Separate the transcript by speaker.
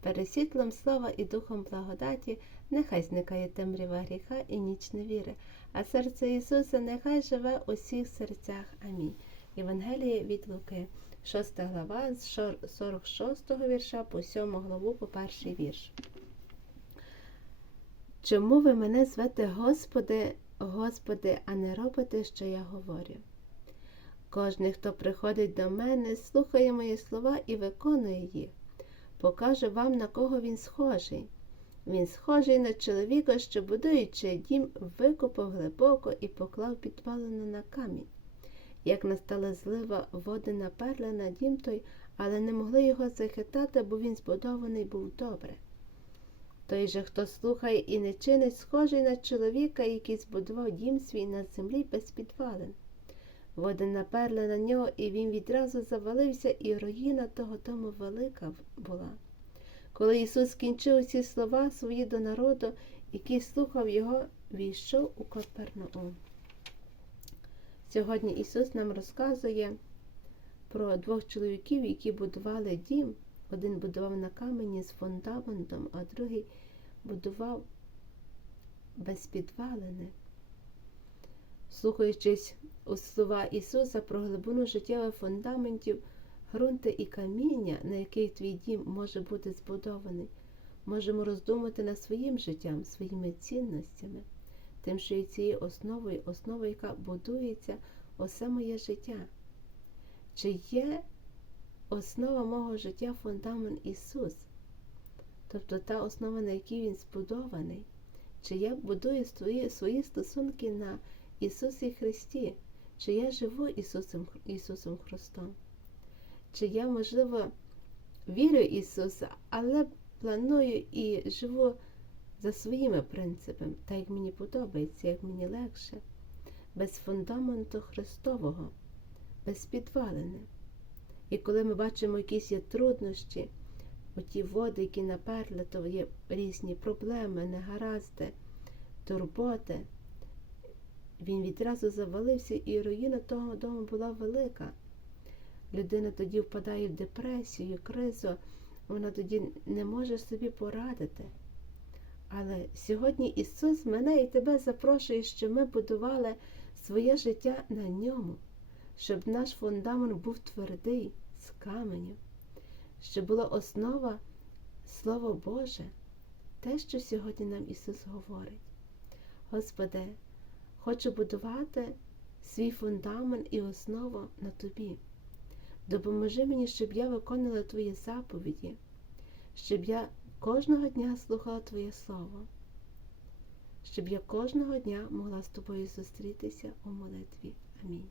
Speaker 1: Перед світлом слова і духом благодаті нехай зникає темрява гріха і ніч невіри, а серце Ісуса нехай живе у всіх серцях. Амінь. Євангеліє від Луки, 6 глава, з 46 вірша по 7 главу, по перший вірш. Чому ви мене звете Господи, Господи, а не робите, що я говорю? Кожний, хто приходить до мене, слухає мої слова і виконує їх. Покажу вам, на кого він схожий. Він схожий на чоловіка, що, будуючи дім, викопав глибоко і поклав підпалину на камінь. Як настала злива, води наперли на дім той, але не могли його захитати, бо він збудований був добре. Той же, хто слухає і не чинить, схожий на чоловіка, який збудував дім свій на землі без підвалин. Води наперли на нього, і він відразу завалився, і руїна того дому велика була. Коли Ісус скінчив ці слова свої до народу, який слухав його, війшов у Капернаум. Сьогодні Ісус нам розказує про двох чоловіків, які будували дім. Один будував на камені з фундаментом, а другий будував без підвалини. Слухаючись у слова Ісуса про глибину життєвих фундаментів, ґрунти і каміння, на яких твій дім може бути збудований, можемо роздумати над своїм життям, своїми цінностями, тим, що є цією основою, основою, яка будується усе моє життя. Чи є основа мого життя фундамент Ісус? Тобто та основа, на якій Він збудований, чи я будую свої, свої стосунки на Ісусі Христі, чи я живу Ісусом, Ісусом Христом? Чи я, можливо, вірю Ісуса, але планую і живу за своїми принципами, так як мені подобається, як мені легше, без фундаменту Христового, без підвалини. І коли ми бачимо якісь є труднощі, оті води, які наперли, то є різні проблеми, негаразди, турботи. Він відразу завалився, і руїна того дому була велика. Людина тоді впадає в депресію, кризу, вона тоді не може собі порадити. Але сьогодні Ісус мене і тебе запрошує, щоб ми будували своє життя на ньому, щоб наш фундамент був твердий з каменю, щоб була основа Слово Боже, те, що сьогодні нам Ісус говорить. Господи, хочу будувати свій фундамент і основу на Тобі. Допоможи мені, щоб я виконала Твої заповіді, щоб я кожного дня слухала Твоє Слово, щоб я кожного дня могла з тобою зустрітися у молитві. Амінь.